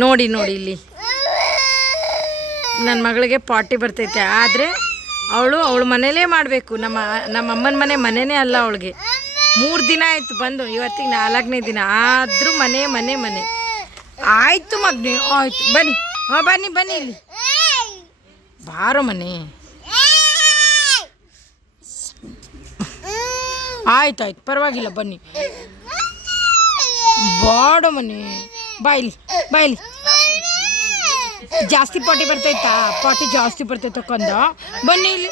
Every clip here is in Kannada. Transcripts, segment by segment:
ನೋಡಿ ನೋಡಿ ಇಲ್ಲಿ ನನ್ನ ಮಗಳಿಗೆ ಪಾರ್ಟಿ ಬರ್ತೈತೆ, ಆದರೆ ಅವಳ ಮನೇಲೇ ಮಾಡಬೇಕು. ನಮ್ಮ ಅಮ್ಮನ ಮನೆಯೇ ಅಲ್ಲ ಅವಳಿಗೆ. 3 ದಿನ ಆಯಿತು ಬಂದು, ಇವತ್ತಿಗೆ 4ನೇ ದಿನ, ಆದರೂ ಮನೆ. ಆಯಿತು ಮಗನೇ, ಆಯಿತು ಬನ್ನಿ. ಬನ್ನಿ ಇಲ್ಲಿ ಬಾರೋ ಮನೆ. ಆಯ್ತು ಪರವಾಗಿಲ್ಲ ಬನ್ನಿ. ಬಾಡೋ ಮನೆ, ಬಾಯ್ಲಿ ಜಾಸ್ತಿ ಪಾಟಿ ಬರ್ತೈತಾ? ಪಾಟಿ ಜಾಸ್ತಿ ಬರ್ತೈತ ಕಂದ? ಬನ್ನಿ ಇಲ್ಲಿ.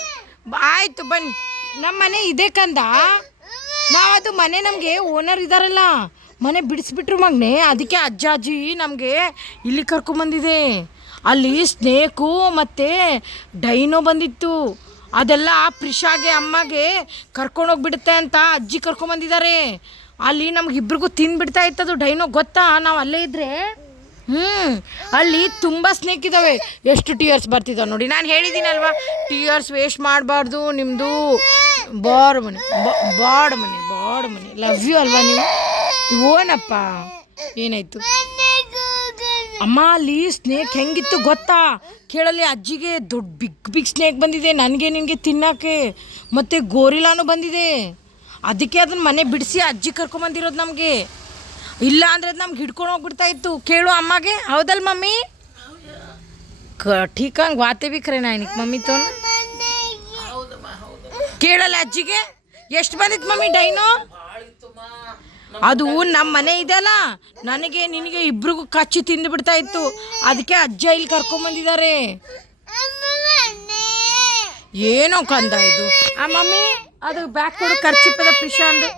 ಆಯಿತು ಬನ್ನಿ. ನಮ್ಮ ಮನೆ ಇದೆ ಕಂದ. ನಾವದು ಮನೆ ನಮಗೆ ಓನರ್ ಇದ್ದಾರಲ್ಲ, ಮನೆ ಬಿಡಿಸ್ಬಿಟ್ರು ಮಗನೆ. ಅದಕ್ಕೆ ಅಜ್ಜಿ ನಮಗೆ ಇಲ್ಲಿ ಕರ್ಕೊಂಬಂದಿದೆ. ಅಲ್ಲಿ ಸ್ನೇಕು ಮತ್ತು ಡೈನೋ ಬಂದಿತ್ತು. ಅದೆಲ್ಲ ಪ್ರಿಷಾಗೆ ಅಮ್ಮಗೆ ಕರ್ಕೊಂಡೋಗ್ಬಿಡುತ್ತೆ ಅಂತ ಅಜ್ಜಿ ಕರ್ಕೊಂಬಂದಿದ್ದಾರೆ. ಅಲ್ಲಿ ನಮಗಿಬ್ರಿಗೂ ತಿಂದುಬಿಡ್ತಾ ಇತ್ತದು ಡೈನೋ, ಗೊತ್ತಾ? ನಾವು ಅಲ್ಲೇ ಇದ್ದರೆ ಅಲ್ಲಿ ತುಂಬ ಸ್ನೇಕ್ ಇದ್ದಾವೆ. ಎಷ್ಟು ಟೀಯರ್ಸ್ ಬರ್ತಿದ್ದಾವೆ ನೋಡಿ. ನಾನು ಹೇಳಿದ್ದೀನಲ್ವಾ, ಟೀಯರ್ಸ್ ವೇಸ್ಟ್ ಮಾಡಬಾರ್ದು ನಿಮ್ಮದು. ಬಾಡ್ ಮನೆ ಲವ್ ಯು ಅಲ್ವಾ ನೀವು? ಓನಪ್ಪ ಏನಾಯಿತು ಅಮ್ಮ? ಅಲ್ಲಿ ಸ್ನೇಕ್ ಹೆಂಗಿತ್ತು ಗೊತ್ತಾ? ಕೇಳಲ್ಲಿ ಅಜ್ಜಿಗೆ ದೊಡ್ಡ ಬಿಗ್ ಸ್ನೇಕ್ ಬಂದಿದೆ, ನನಗೆ ನಿನಗೆ ತಿನ್ನೋಕ್ಕೆ. ಮತ್ತು ಗೋರಿಲಾನು ಬಂದಿದೆ. ಅದಕ್ಕೆ ಅದನ್ನ ಮನೆ ಬಿಡಿಸಿ ಅಜ್ಜಿ ಕರ್ಕೊಂಬಂದಿರೋದು ನಮಗೆ. ಇಲ್ಲ ಅಂದರೆ ಅದು ನಮ್ಗೆ ಹಿಡ್ಕೊಂಡು ಹೋಗ್ಬಿಡ್ತಾ ಇತ್ತು. ಕೇಳು ಅಮ್ಮಗೆ, ಹೌದಲ್ಲ ಮಮ್ಮಿ? ಠೀಕಂಗೆ ವಾತೆ ಬಿ ಖರೆ ನಾಯ್ನಿಕ್ ಮಮ್ಮಿ ತೋನ ಕೇಳಲ್ಲ ಅಜ್ಜಿಗೆ. ಎಷ್ಟು ಬಂದಿತ್ತು ಮಮ್ಮಿ ಡೈನೋ? ಅದು ನಮ್ಮ ಮನೆ ಇದೆಯಲ್ಲ, ನನಗೆ ನಿನಗೆ ಇಬ್ರಿಗೂ ಕಚ್ಚಿ ತಿಂದು ಬಿಡ್ತಾ ಇತ್ತು. ಅದಕ್ಕೆ ಅಜ್ಜ ಇಲ್ಲಿ ಕರ್ಕೊಂಬಂದಿದ್ದಾರೆ. ಏನೋ ಕಂದ ಇದು. ಮಮ್ಮಿ ಅದು ಬ್ಯಾಗ್ ಕೊಡು, ಖರ್ಚಿಪ್ಪದ ಪ್ರಿಷಾ ಅಂದೆ.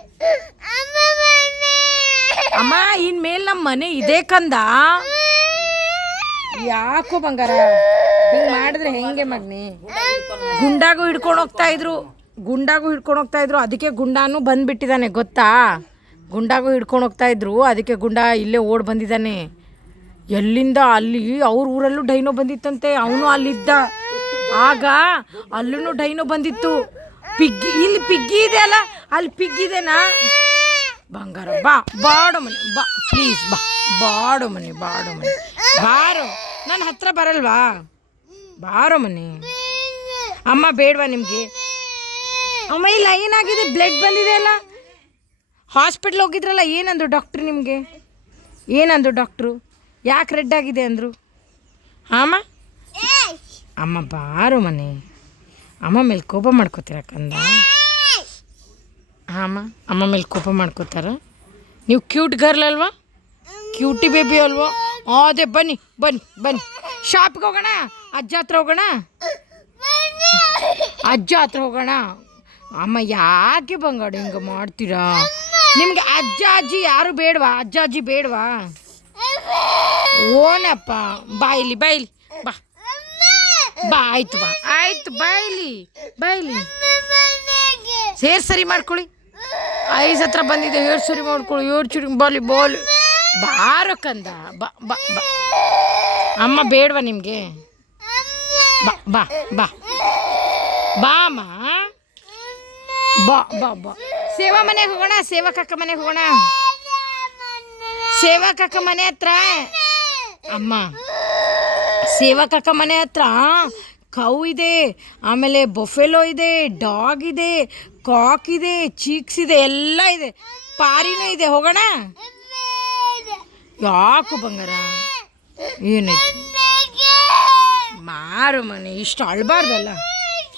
ಅಮ್ಮ ಇನ್ಮೇಲೆ ನಮ್ಮ ಮನೆ ಇದೆ ಕಂದ. ಯಾಕೋ ಬಂಗಾರ ಹಿಂಗೆ ಮಾಡಿದ್ರೆ ಹೆಂಗೆ ಮಗ್ನಿ? ಗುಂಡಾಗೂ ಹಿಡ್ಕೊಂಡು ಹೋಗ್ತಾ ಇದ್ರು. ಅದಕ್ಕೆ ಗುಂಡಾನು ಬಂದುಬಿಟ್ಟಿದ್ದಾನೆ ಗೊತ್ತಾ? ಗುಂಡಾಗೂ ಹಿಡ್ಕೊಂಡು ಹೋಗ್ತಾಯಿದ್ರು. ಅದಕ್ಕೆ ಗುಂಡ ಇಲ್ಲೇ ಓಡಿ ಬಂದಿದ್ದಾನೆ. ಎಲ್ಲಿಂದ? ಅಲ್ಲಿ ಅವ್ರ ಊರಲ್ಲೂ ಡೈನೋ ಬಂದಿತ್ತಂತೆ. ಅವನು ಅಲ್ಲಿದ್ದ. ಆಗ ಅಲ್ಲೂ ಡೈನೋ ಬಂದಿತ್ತು. ಇಲ್ಲಿ ಪಿಗ್ಗಿ ಇದೆ ಅಲ್ಲ, ಅಲ್ಲಿ ಪಿಗ್ಗಿದೆನಾ? ಬಂಗಾರ ಬಾಡೋ ಮನೆ ಪ್ಲೀಸ್ ಬಾಡೋ ಮನೆ ಬಾರೋ. ನನ್ನ ಹತ್ರ ಬರಲ್ವಾ? ಬಾರೋ ಮನೆ. ಅಮ್ಮ ಬೇಡವಾ ನಿಮಗೆ? ಅಮ್ಮ ಇಲ್ಲ ಏನಾಗಿದೆ? ಬ್ಲಡ್ ಬಂದಿದೆ ಅಲ್ಲ. ಹಾಸ್ಪಿಟ್ಲ್ ಹೋಗಿದ್ರಲ್ಲ, ಏನಂದ್ರು ಡಾಕ್ಟ್ರು ನಿಮಗೆ? ಏನಂದ್ರು ಡಾಕ್ಟ್ರು? ಯಾಕೆ ರೆಡ್ ಆಗಿದೆ ಅಂದರು? ಅಮ್ಮ ಬಾರೋ ಮನೆ. ಅಮ್ಮ ಮೇಲೆ ಕೋಪ ಮಾಡ್ಕೋತೀರ ಕಂದ? ಅಮ್ಮ ಮೇಲೆ ಕೋಪ ಮಾಡ್ಕೋತಾರ? ನೀವು ಕ್ಯೂಟ್ ಗರ್ಲ್ ಅಲ್ವಾ? ಕ್ಯೂಟಿ ಬೇಬಿ ಅಲ್ವಾ? ಅದೇ ಬನ್ನಿ ಶಾಪ್ಗೆ ಹೋಗೋಣ. ಅಜ್ಜ ಹತ್ರ ಹೋಗೋಣ. ಅಮ್ಮ ಯಾಕೆ ಬಂಗಾಡು ಹಿಂಗೆ ಮಾಡ್ತೀರಾ? ನಿಮ್ಗೆ ಅಜ್ಜಿ ಯಾರು ಬೇಡವಾ? ಅಜ್ಜಿ ಬೇಡವಾ? ಓನಪ್ಪ ಬಾಯಿಲಿ ಬಾ ಆಯ್ತು ಬಾಯಿಲಿ ಹೇರ್ ಸರಿ ಮಾಡ್ಕೊಳ್ಳಿ. ಐಸ್ ಹತ್ರ ಬಂದಿದೆ, ಹೇರ್ ಸರಿ ಮಾಡ್ಕೊಳ್ಳಿ. ಬಾಲ್ ಬಾರೋ ಕಂದ. ಬಾ ಅಮ್ಮ ಬೇಡವಾ ನಿಮಗೆ? ಬಾ ಅಮ್ಮ ಬಾ ಸೇವಾ ಮನೆಗೆ ಹೋಗೋಣ. ಸೇವಕಕ್ಕ ಮನೆಗೆ ಹೋಗೋಣ. ಸೇವಕಕ್ಕ ಮನೆ ಹತ್ರ ಅಮ್ಮ, ಸೇವಕಕ್ಕ ಮನೆ ಹತ್ರ ಕೌ ಇದೆ, ಆಮೇಲೆ ಬೊಫೆಲೋ ಇದೆ, ಡಾಗ್ ಇದೆ, ಕಾಕ್ ಇದೆ, ಚೀಕ್ಸ್ ಇದೆ, ಎಲ್ಲ ಇದೆ. ಪಾರಿನೂ ಇದೆ. ಹೋಗೋಣ? ಯಾಕೋ ಬಂಗಾರ ಏನಾಯ್ತು? ಮಾರು ಮನೆ ಇಷ್ಟು ಅಳ್ಬಾರ್ದಲ್ಲ.